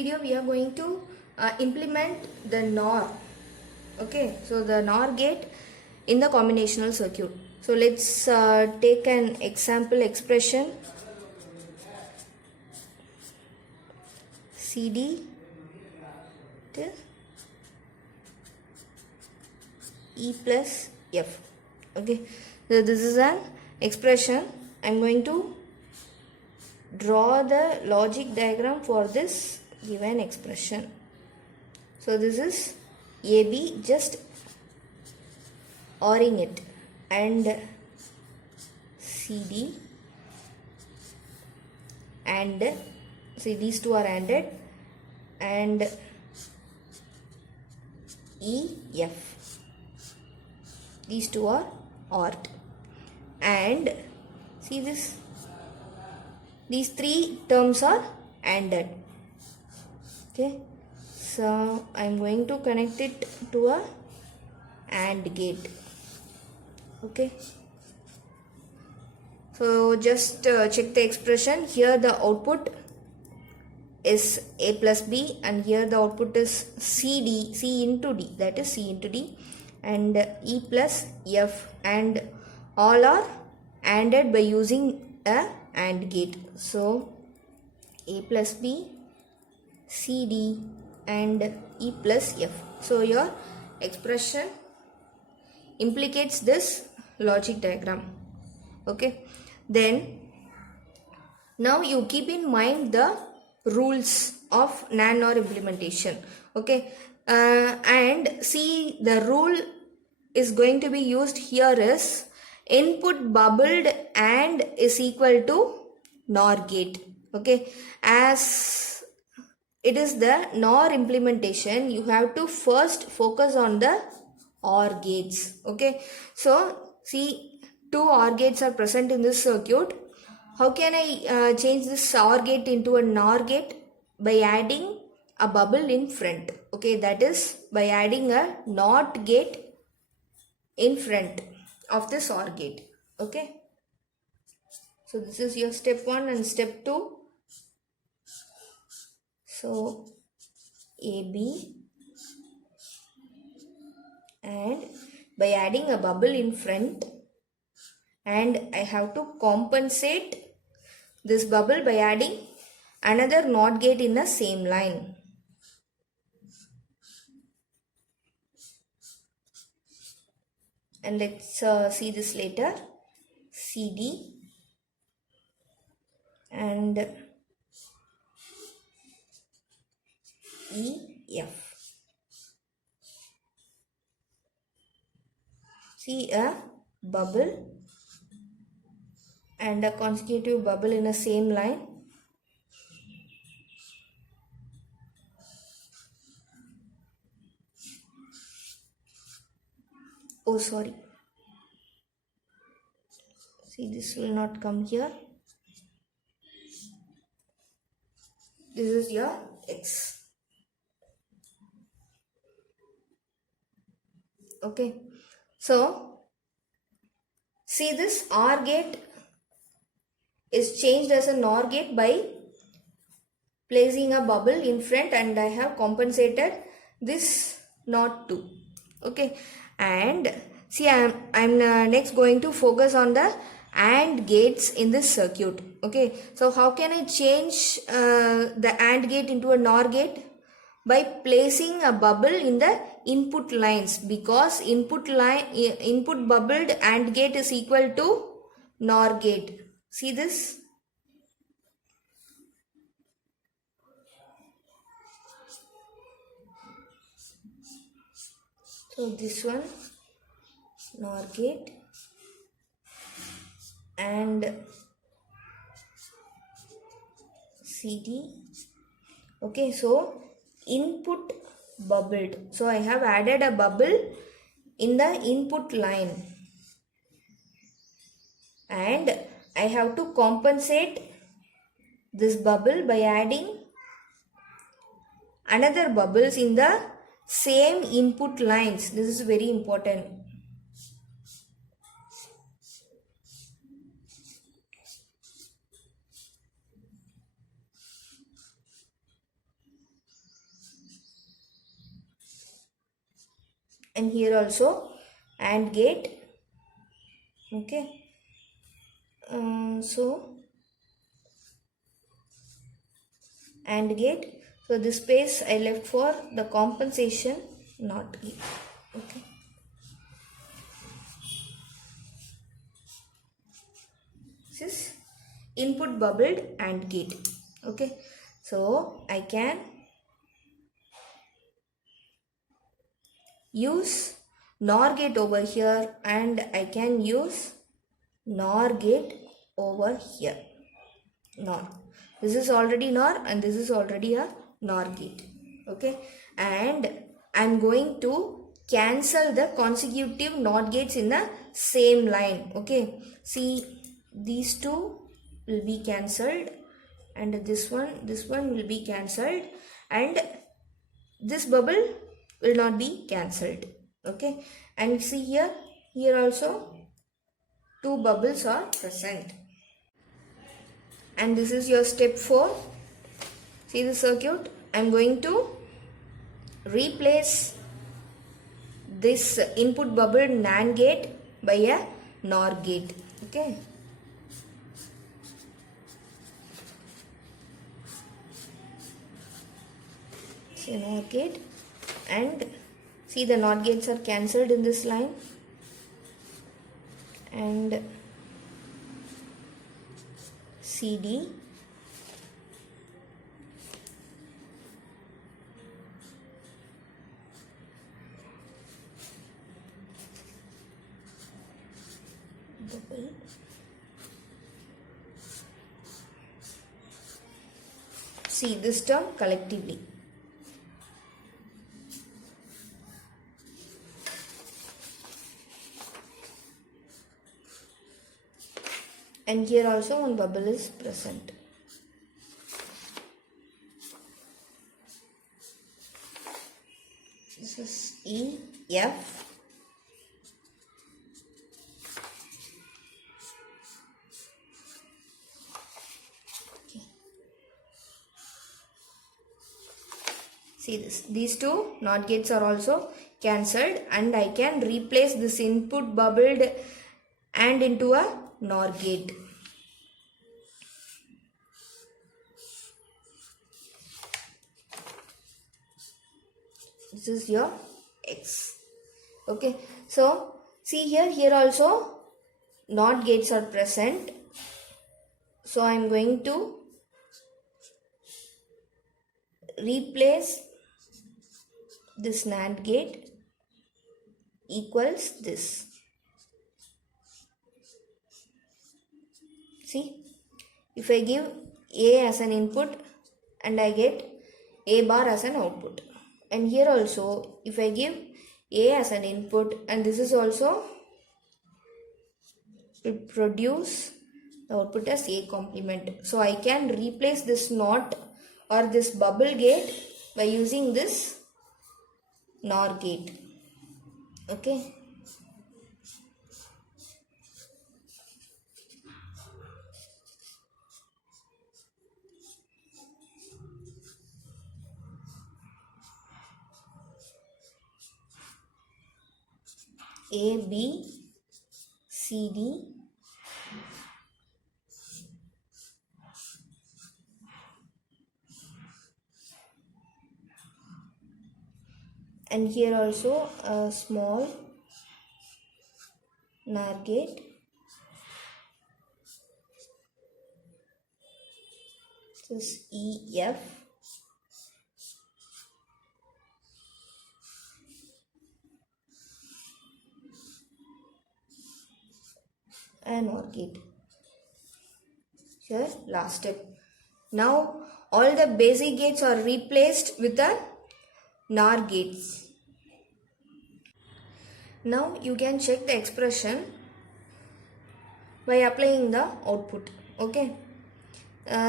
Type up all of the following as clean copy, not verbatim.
video we are going to implement the NOR. Okay, so the NOR gate in the combinational circuit. So let's take an example expression. CD till E plus F. Okay, so this is an expression. I'm going to draw the logic diagram for this given expression. So this is AB, just ORing it, and CD, and see these two are ANDed, and EF, these two are ORed, and see this, these three terms are ANDed. Okay, so I'm going to connect it to a AND gate. Okay, so just check the expression. Here the output is A plus B, and here the output is CD, C into D, that is C into D, and E plus F, and all are ANDed by using a AND gate. So A plus B, CD, and E plus F. So your expression implicates this logic diagram. Okay, then now you keep in mind the rules of NOR implementation. Okay, and see, the rule is going to be used here is input bubbled and is equal to NOR gate. Okay, as it is the NOR implementation, you have to first focus on the OR gates. Okay, so see, two OR gates are present in this circuit. How can I change this OR gate into a NOR gate? By adding a bubble in front. Okay, that is by adding a NOT gate in front of this OR gate. Okay, so this is your step 1 and step 2. So AB, and by adding a bubble in front, and I have to compensate this bubble by adding another NOT gate in the same line. And let's see this later. CD and EF. See a bubble and a consecutive bubble in the same line. Oh, sorry. See, this will not come here. This is your X. Okay. So, see, this OR gate is changed as a NOR gate by placing a bubble in front, and I have compensated this NOT too. Okay, and see, I'm next going to focus on the AND gates in this circuit. Okay, so how can I change the AND gate into a NOR gate? By placing a bubble in the input lines, because input bubbled AND gate is equal to NOR gate. See this? So this one NOR gate, and CD. Okay, so input bubbled. So I have added a bubble in the input line, and I have to compensate this bubble by adding another bubbles in the same input lines. This is very important. and here also AND gate. Okay, so AND gate. So this space I left for the compensation NOT gate. Okay, this is input bubbled AND gate. Okay, so I can use NOR gate over here and I can use NOR gate over here. NOR. This is already NOR and this is already a NOR gate. Okay, and I'm going to cancel the consecutive NOT gates in the same line. Okay, see, these two will be cancelled and this one will be cancelled and this bubble will not be cancelled. Okay, and see here also two bubbles are present. And this is your step 4. See the circuit. I'm going to replace this input bubble NAND gate by a NOR gate. Okay. See NOR gate, and see the NOT gates are cancelled in this line, and CD double see this term collectively. And here also one bubble is present. This is E, F. Okay. See this. These two NOT gates are also cancelled and I can replace this input bubbled and into a NOR gate. This is your X. Okay, so see here also NOT gates are present. So I am going to replace this NAND gate equals this. See, if I give A as an input and I get A bar as an output, and here also if I give A as an input and this is also, it produce the output as A complement. So I can replace this NOT or this bubble gate by using this NOR gate. Okay. A, B, C, D, and here also a small NOR gate. This is E, F. And NOR gate. Here last step. Now all the basic gates are replaced with the NOR gates. Now you can check the expression by applying the output. Okay.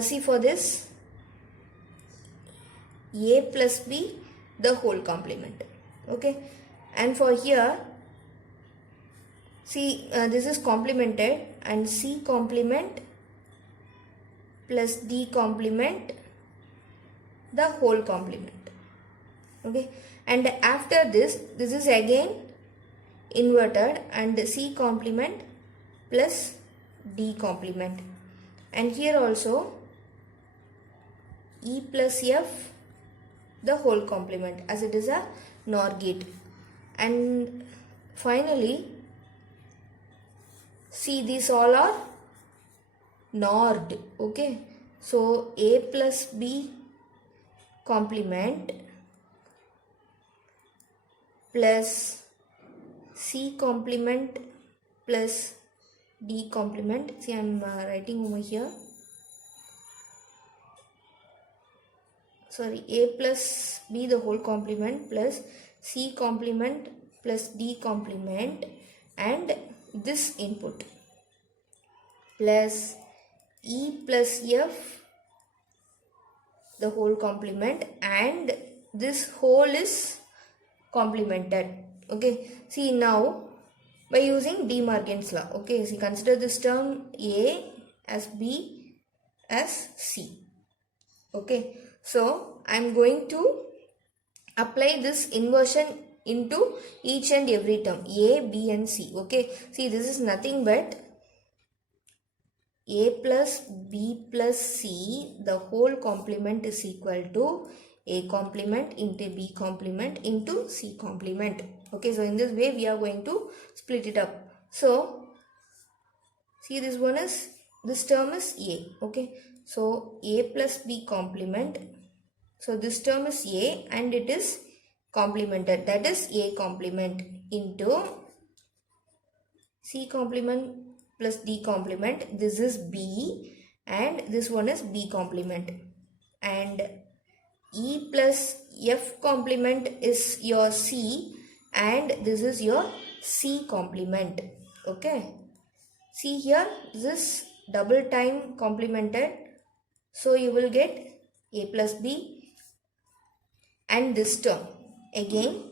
See for this, A plus B the whole complement. Okay. And for here, see this is complemented, and C complement plus D complement the whole complement. Okay, and after this is again inverted and C complement plus D complement, and here also E plus F the whole complement as it is a NOR gate. And finally see, these all are NORed. Okay, so A plus B complement plus C complement plus D complement. See, I am writing over here. Sorry, A plus B the whole complement plus C complement plus D complement and this input plus E plus F the whole complement, and this whole is complemented. Okay, see now by using De Morgan's law. Okay, see, consider this term A as B as C. Okay, so I am going to apply this inversion into each and every term A, B and C. Okay, see, this is nothing but A plus B plus C the whole complement is equal to A complement into B complement into C complement. Okay, so in this way we are going to split it up. So see, this term is A. Okay, so A plus B complement. So this term is A and it is complemented, that is A complement into C complement plus D complement. This is B and this one is B complement, and E plus F complement is your C and this is your C complement. Okay, see here, this is double time complemented, so you will get A plus B, and this term again,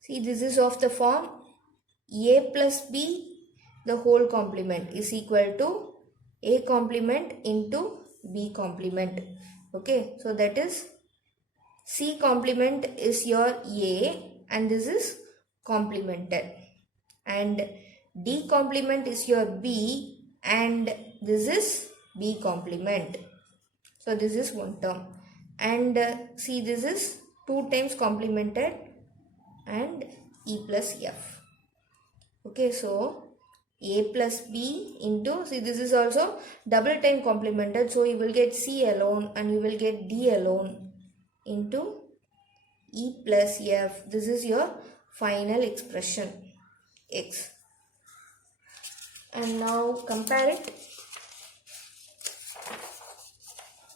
see, this is of the form A plus B the whole complement is equal to A complement into B complement. Okay, so that is C complement is your A and this is complemented, and D complement is your B and this is B complement. So this is one term, and see, this is 2 times complemented and E plus F. Okay, so A plus B into, see, this is also double time complemented, so you will get C alone and you will get D alone into E plus F. This is your final expression X. And now compare it.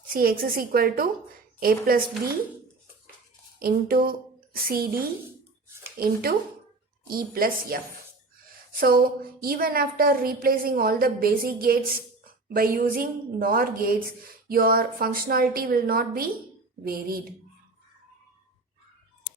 See, X is equal to A plus B into CD into E plus F. So even after replacing all the basic gates by using NOR gates, your functionality will not be varied.